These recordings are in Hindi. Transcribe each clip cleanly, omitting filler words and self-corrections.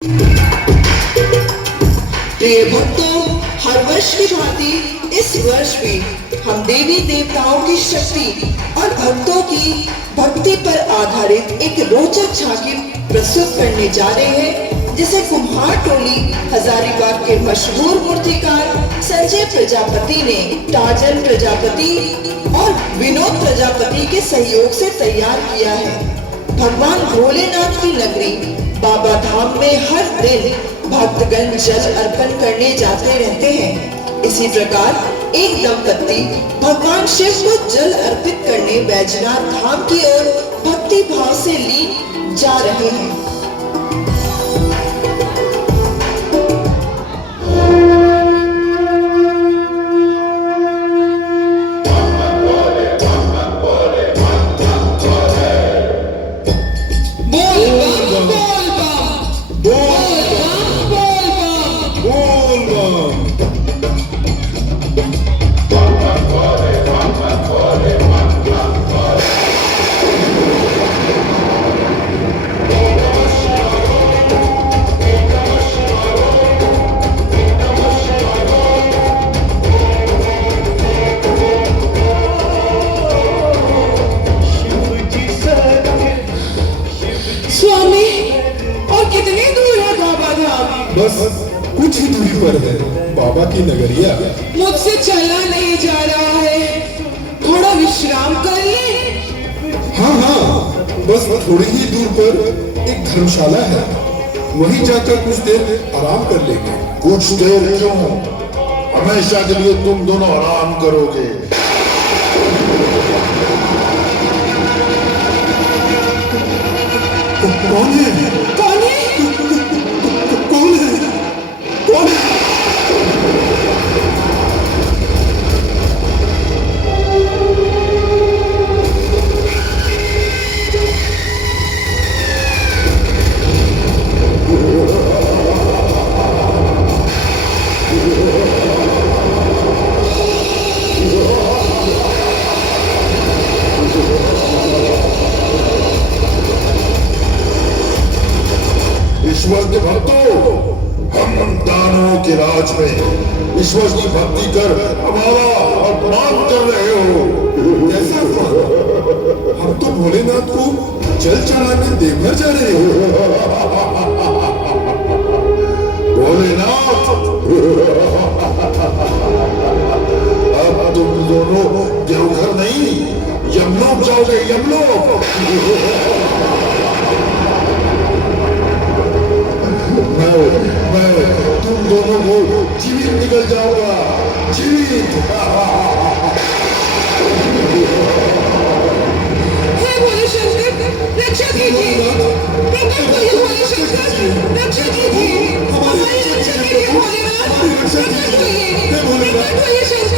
प्रिय भक्तों, हर वर्ष की भांति इस वर्ष भी हम देवी देवताओं की शक्ति और भक्तों की भक्ति पर आधारित एक रोचक झांकी प्रस्तुत करने जा रहे हैं, जिसे कुम्हार टोली हजारीबाग के मशहूर मूर्तिकार संजय प्रजापति ने टाजन प्रजापति और विनोद प्रजापति के सहयोग से तैयार किया है। भगवान भोलेनाथ की नगरी बाबा धाम में हर दिन भक्तगण जल अर्पण करने जाते रहते हैं। इसी प्रकार एक दंपत्ति भगवान शिव को जल अर्पित करने बैजनाथ धाम की ओर भक्ति भाव से लीन जा रहे हैं। बस कुछ ही दूरी पर है बाबा की नगरिया। मुझसे चला नहीं जा रहा है, थोड़ा विश्राम कर ले। हाँ, बस थोड़ी ही दूर पर एक धर्मशाला है, वहीं जाकर कुछ देर आराम कर लेंगे। कुछ देर क्यों, हमेशा के लिए तुम दोनों आराम करोगे। कौन है? कौन है? कौन है? कौन है? ईश्वर के भक्तों, हम दानवों के राज में ईश्वर की भक्ति कर हमारा अपमान कर रहे हो। कैसा अपमान? हम तो भोलेनाथ को जल चढ़ाने देवघर जा रहे हो। भोलेनाथ, अब तुम दोनों देवघर नहीं यमलोक जाओगे, यमलोक। मैं तुम दोनों को जीवित निकल जाऊंगा, जीवित। हे भोले शंकर, रक्षा कीजिए। प्रकट होइए भोले शंकर, रक्षा कीजिए। हमारी रक्षा कीजिए भोलेनाथ, प्रकट होइए शंकर।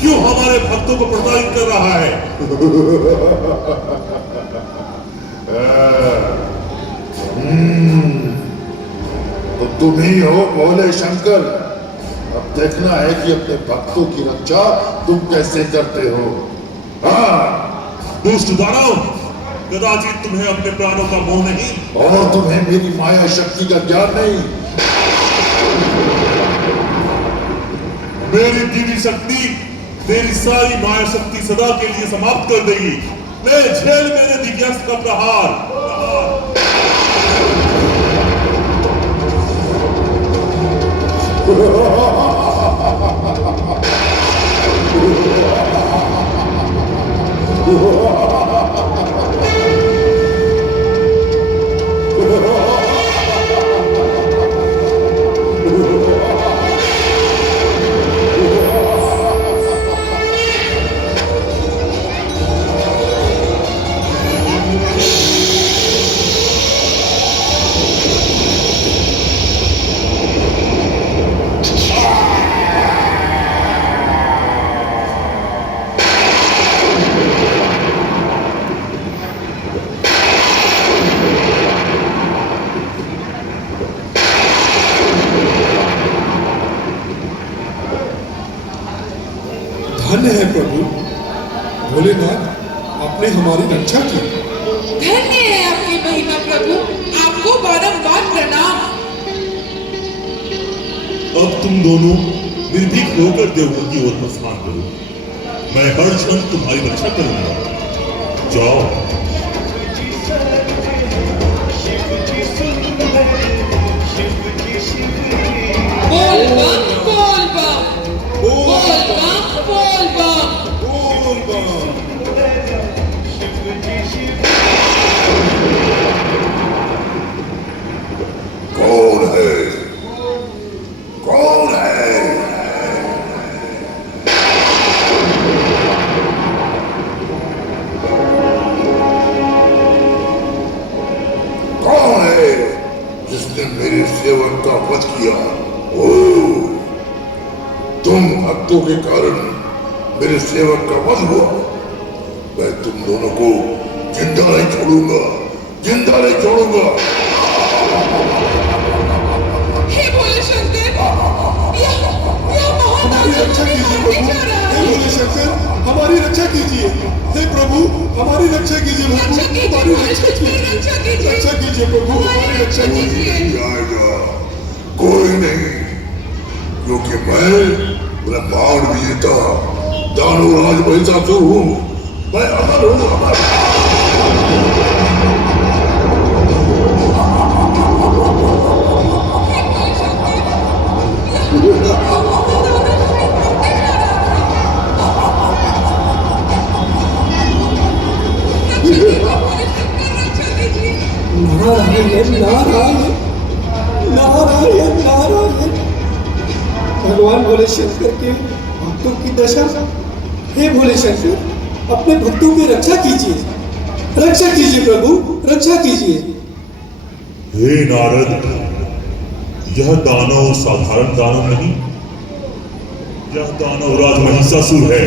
क्यों हमारे भक्तों को प्रताड़ित कर रहा है? तो तुम ही हो भोले शंकर। अब देखना है कि अपने भक्तों की रक्षा तुम कैसे करते हो। हाँ, दुष्ट दानव, कदाचित तुम्हें अपने प्राणों का मोह नहीं और तुम्हें मेरी माया शक्ति का ज्ञान नहीं। मेरी दिव्य शक्ति तेरी सारी माया शक्ति सदा के लिए समाप्त कर देगी। ले झेल मेरे दिव्यास्त्र का प्रहार। धन्य है प्रभु भोलेनाथ, आपने हमारी रक्षा की। धन्य है आपकी महिमा प्रभु, आपको बारंबार प्रणाम। अब तुम दोनों निर्भीक होकर देवों की ओर प्रस्थान करो। मैं हर क्षण तुम्हारी रक्षा करूंगा। जाओ। बोल बम बोल बम बोल बम बोल बम। कौन है? कौन है? कौन है जिसने मेरे सेवक का वध किया? ओह, तुम भक्तों के कारण मेरे सेवक का वध हुआ। मैं तुम दोनों को जिंदा नहीं छोड़ूंगा, जिंदा नहीं छोड़ूंगा। हे भोले शंकर, यह हमारी रक्षा कीजिए प्रभु। हे भोले शंकर, हमारी रक्षा कीजिए। हे प्रभु, हमारी रक्षा कीजिए प्रभु, हमारी रक्षा कीजिए। रक्षा कीजिए प्रभु, हमारी रक्षा कीजिए। नहीं आएगा कोई नहीं, क्योंकि मैं ब्रह्मांड विजेता दानव राज महिषासुर हूँ। मैं अमर हूँ, अमर। नारायण नारायण नारायण नारायण। भगवान भोले शंकर के भक्तों की दशा। हे भोले शंकर, अपने भक्तों की रक्षा कीजिए, रक्षा कीजिए प्रभु, रक्षा कीजिए। हे नारद, यह दानव साधारण दानव नहीं, यह दानव राज महिषासुर है,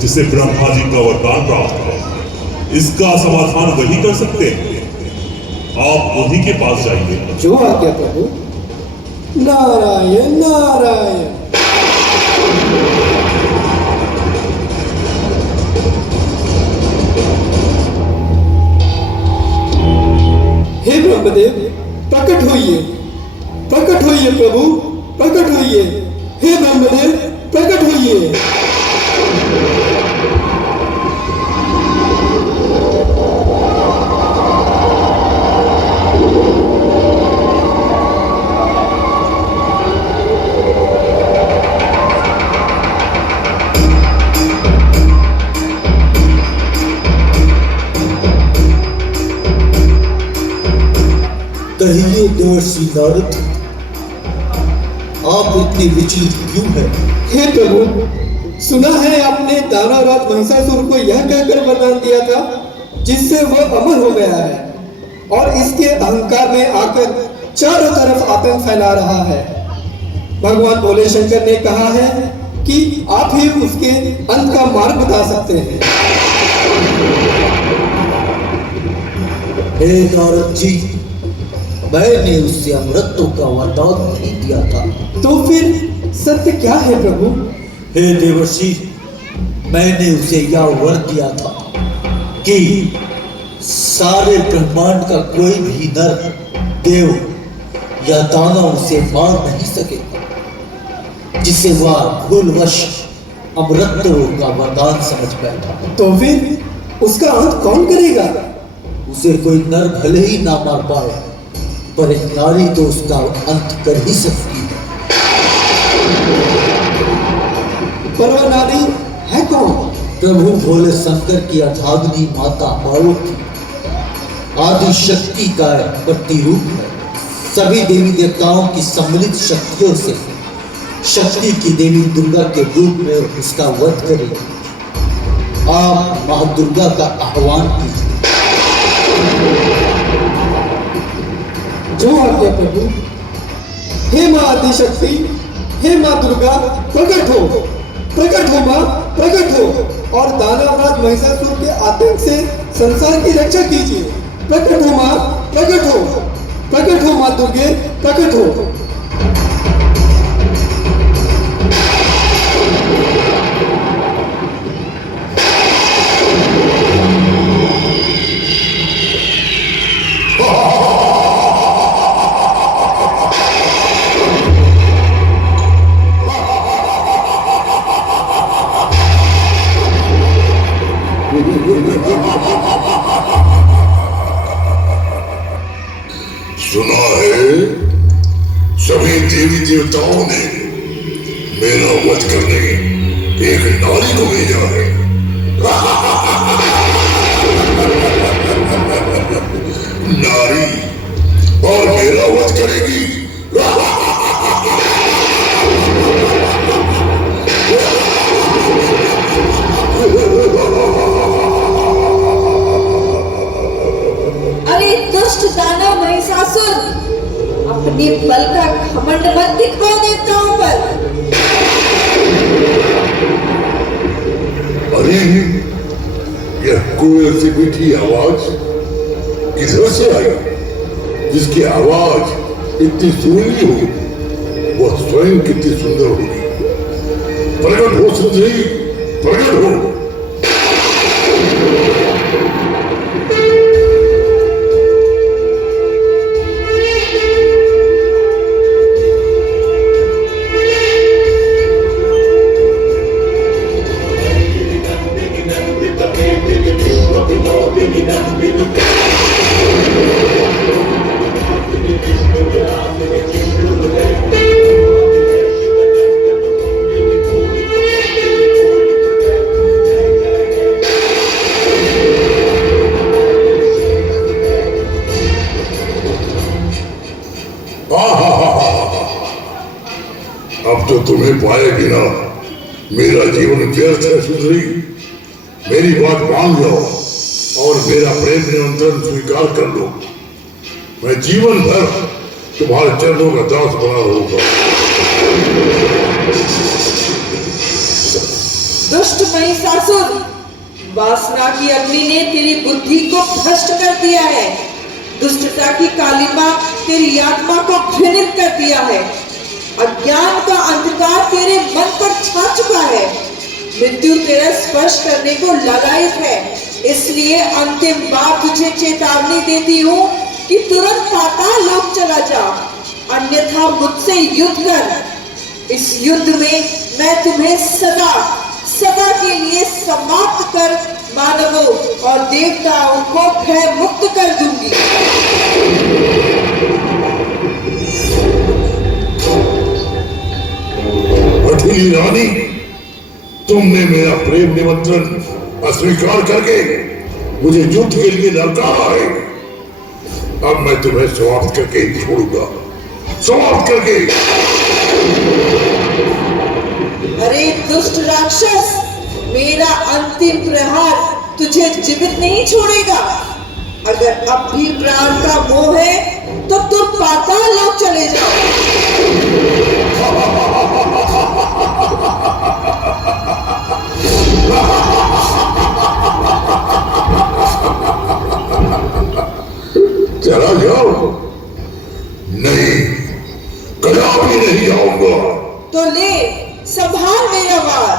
जिसे ब्रह्मा जी का वरदान प्राप्त है। इसका समाधान वही कर सकते हैं। आप उन्हीं के पास जाइए। जो आज्ञा प्रभु। नारायण नारायण। हे ब्रह्मदेव, प्रकट होइए, प्रकट होइए प्रभु, प्रकट होइए। हे ब्रह्मदेव, प्रकट होइए। कहिए देवर्षि नारद, आप इतने विचलित क्यों हैं? हे प्रभु, सुना है आपने दानवराज महिषासुर को यह कहकर वरदान दिया था जिससे वह अमर हो गया है और इसके अहंकार में आकर चारों तरफ आतंक फैला रहा है। भगवान भोले शंकर ने कहा है कि आप ही उसके अंत का मार्ग बता सकते हैं। हे नारद जी, मैंने उससे अमृतों का वरदान नहीं दिया था। तो फिर सत्य क्या है प्रभु? हे देवर्षि, मैंने उसे यह वर दिया था कि सारे ब्रह्मांड का कोई भी नर, देव या दानव उसे मार नहीं सकेगा, जिसे वह भूलवश अमृतों का वरदान समझ बैठा। तो फिर उसका अंत कौन करेगा? उसे कोई नर भले ही ना मार पाए, पर एक नारी तो उसका अंत कर ही सकती है। पर वह नारी है कौन? प्रभु भोले शंकर की अर्धांगिनी माता पार्वती आदि शक्ति का प्रतिरूप है। सभी देवी देवताओं की सम्मिलित शक्तियों से शक्ति की देवी दुर्गा के रूप में उसका वध करें। आप मां दुर्गा का आह्वान कीजिए। जो आज्ञा प्रभु। हे मां आदिशक्ति, हे मां दुर्गा, प्रकट हो मां, प्रकट हो और दानवराज महिषासुर के आतंक से संसार की रक्षा कीजिए। प्रकट हो मां, प्रकट हो मां दुर्गे, प्रकट हो। सुना है सभी देवी देवताओं ने मेरा वध करने एक नारी को भेजा है। नारी और मेरा वध करेगी। अरे दुष्ट दानव महिषासुर, अपने बल का घमंड मत दिखाओ देवताओं पर। अरे यह कोयल से मीठी आवाज किधर से आई? जिसकी आवाज इतनी सुरीली हो वह स्वयं कितनी सुंदर होगी। प्रकट हो सुंदरी, प्रकट हो। अब तो तुम्हें पाए बिना मेरा जीवन व्यर्थ है सुंदरी। मेरी बात मान लो और मेरा प्रेम निमंत्रण स्वीकार कर लो। मैं जीवन भर तुम्हारे चरणों का दास बना रहूंगा। दुष्ट महिषासुर, वासना की अग्नि ने तेरी बुद्धि को भ्रष्ट कर दिया है। दुष्टता की कालिमा तेरी आत्मा को घृणित कर दिया है। अज्ञान का अंधकार तेरे मन पर छा चुका है। मृत्यु तेरा स्पर्श करने को लालायित है। इसलिए अंतिम बार तुझे चेतावनी देती हूँ कि तुरंत पाताल लोक चला जा, अन्यथा मुझसे युद्ध कर। इस युद्ध में मैं तुम्हें सदा सदा के लिए समाप्त कर मानवों और देवताओं को भय मुक्त कर दूंगी। अठुली रानी, तुमने मेरा प्रेम निमंत्रण अस्वीकार करके मुझे युद्ध के लिए ललकारा है। अब मैं तुम्हें समाप्त करके ही छोड़ूंगा, समाप्त करके। अरे दुष्ट राक्षस, मेरा अंतिम प्रहार तुझे जीवित नहीं छोड़ेगा। अगर अब भी प्राण का मोह है तो तुम पाताल लोक चले जाओ। चला जाओ। नहीं, कदापि नहीं जाऊंगा। तो ले, संभाल मेरा वार।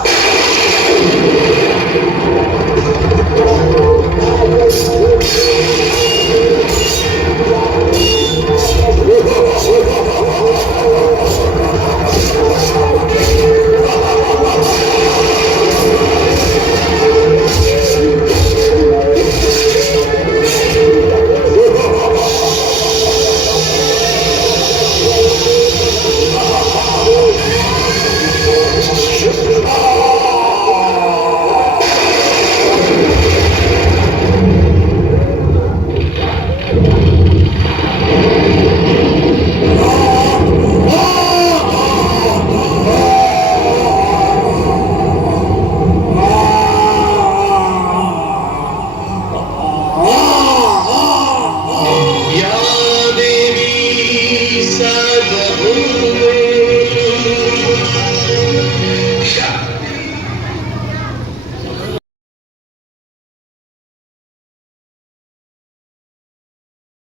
भूले